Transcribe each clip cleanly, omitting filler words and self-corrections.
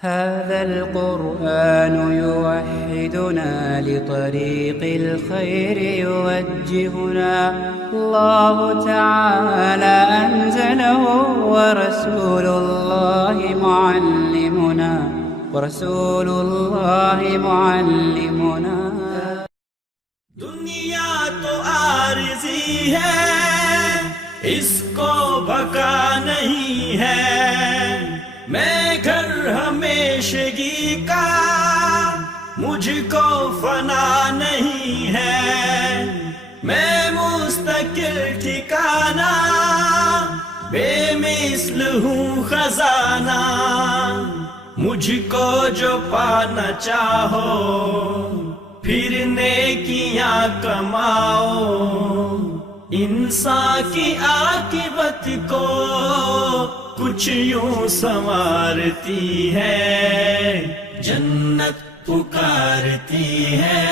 هذا القرآن يوحدنا لطريق الخير يوجهنا الله تعالى أنزله ورسول الله معلمنا دنیا تو عارضی ہے، اس کو بقا نہیں ہے، میں گھر ہمیشگی کا مجھ کو فنا نہیں ہے، میں مستقل ٹھکانہ بے مثل ہوں خزانہ، مجھ کو جو پانا چاہو پھر نیکیاں کماؤ، انسان کی عاقبت کو کچھ یوں سنوارتی ہے، جنت پکارتی ہے۔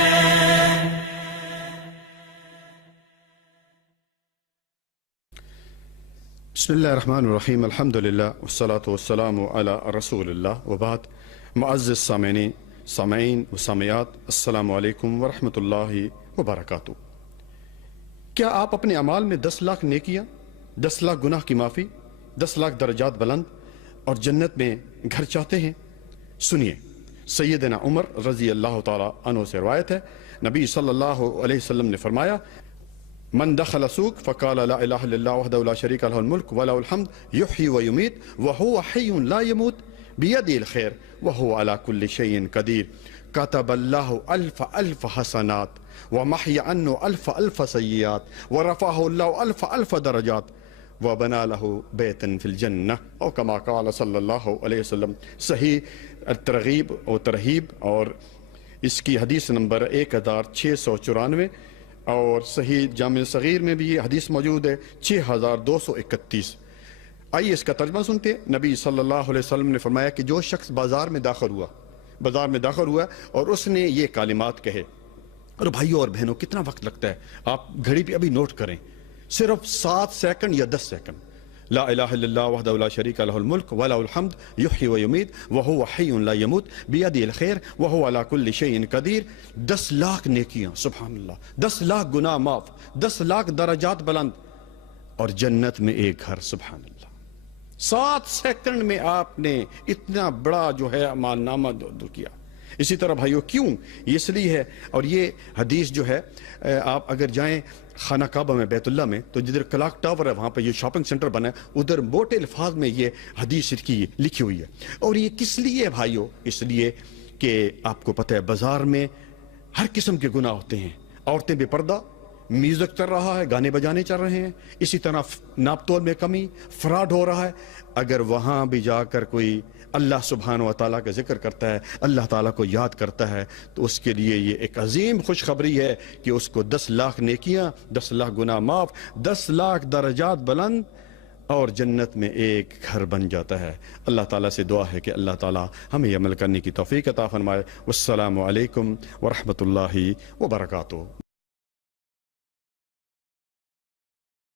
بسم اللہ الرحمن الرحیم، الحمدللہ والصلاة والسلام علی رسول اللہ، وبعد۔ معزز سامعین و سامعات، السلام علیکم ورحمۃ اللہ وبرکاتہ۔ کیا آپ اپنے اعمال میں 10 لاکھ نیکیاں، 10 لاکھ گناہ کی معافی، 10 لاکھ درجات بلند اور جنت میں گھر چاہتے ہیں؟ سنیے، سیدنا عمر رضی اللہ تعالی عنہ سے روایت ہے، نبی صلی اللہ علیہ وسلم نے فرمایا، من دخل سوق فقال لا الہ الا اللہ وحدہ لا شریک لہ الملک ولہ الحمد یحیی ویمیت وہو حی لا یموت بیدہ الخیر وہو علی کل شیء قدیر کتب اللہ الف الف حسنات ومحی عنہ الف الف سیئات ورفعہ اللہ الف الف درجات وبنا لہ بیتا فی الجنہ، او کما قال صلی اللہ علیہ وسلم۔ صحیح ترغیب و ترہیب اور اس کی حدیث نمبر 1694، اور صحیح جامع صغیر میں بھی یہ حدیث موجود ہے 6231۔ آئیے اس کا ترجمہ سنتے ہیں۔ نبی صلی اللہ علیہ وسلم نے فرمایا کہ جو شخص بازار میں داخل ہوا اور اس نے یہ کلمات کہے، اور بھائیوں اور بہنوں کتنا وقت لگتا ہے، آپ گھڑی پہ ابھی نوٹ کریں، صرف 7 سیکنڈ یا 10 سیکنڈ۔ لا الہ الا اللہ وحدہ لا شریک لہ الملک ولہ الحمد یحیی ویمیت وہو حی لا یموت بیدہ الخیر وہو علی کل شیء قدیر۔ 10 لاکھ نیکیاں، سبحان اللہ، 10 لاکھ گناہ معاف، 10 لاکھ درجات بلند اور جنت میں ایک گھر، سبحان اللہ۔ 7 سیکنڈ میں آپ نے اتنا بڑا جو ہے اعمال نامہ کیا۔ اسی طرح بھائیو، کیوں؟ اس لیے ہے، اور یہ حدیث جو ہے، آپ اگر جائیں خانہ کعبہ میں، بیت اللہ میں، تو جدھر کلاک ٹاور ہے وہاں پہ یہ شاپنگ سینٹر بنا ہے، ادھر موٹے الفاظ میں یہ حدیث لکھی ہوئی ہے۔ اور یہ کس لیے بھائیو؟ اس لیے کہ آپ کو پتہ ہے بازار میں ہر قسم کے گناہ ہوتے ہیں، عورتیں بے پردہ، میوزک چل رہا ہے، گانے بجانے چل رہے ہیں، اسی طرح ناپ تول میں کمی، فراڈ ہو رہا ہے۔ اگر وہاں بھی جا کر کوئی اللہ سبحانہ و تعالیٰ کا ذکر کرتا ہے، اللہ تعالیٰ کو یاد کرتا ہے، تو اس کے لیے یہ ایک عظیم خوشخبری ہے کہ اس کو 10 لاکھ نیکیاں، 10 لاکھ گناہ معاف، 10 لاکھ درجات بلند اور جنت میں ایک گھر بن جاتا ہے۔ اللہ تعالیٰ سے دعا ہے کہ اللہ تعالیٰ ہمیں عمل کرنے کی توفیق عطا فرمائے۔ والسلام علیکم ورحمۃ اللہ وبرکاتہ۔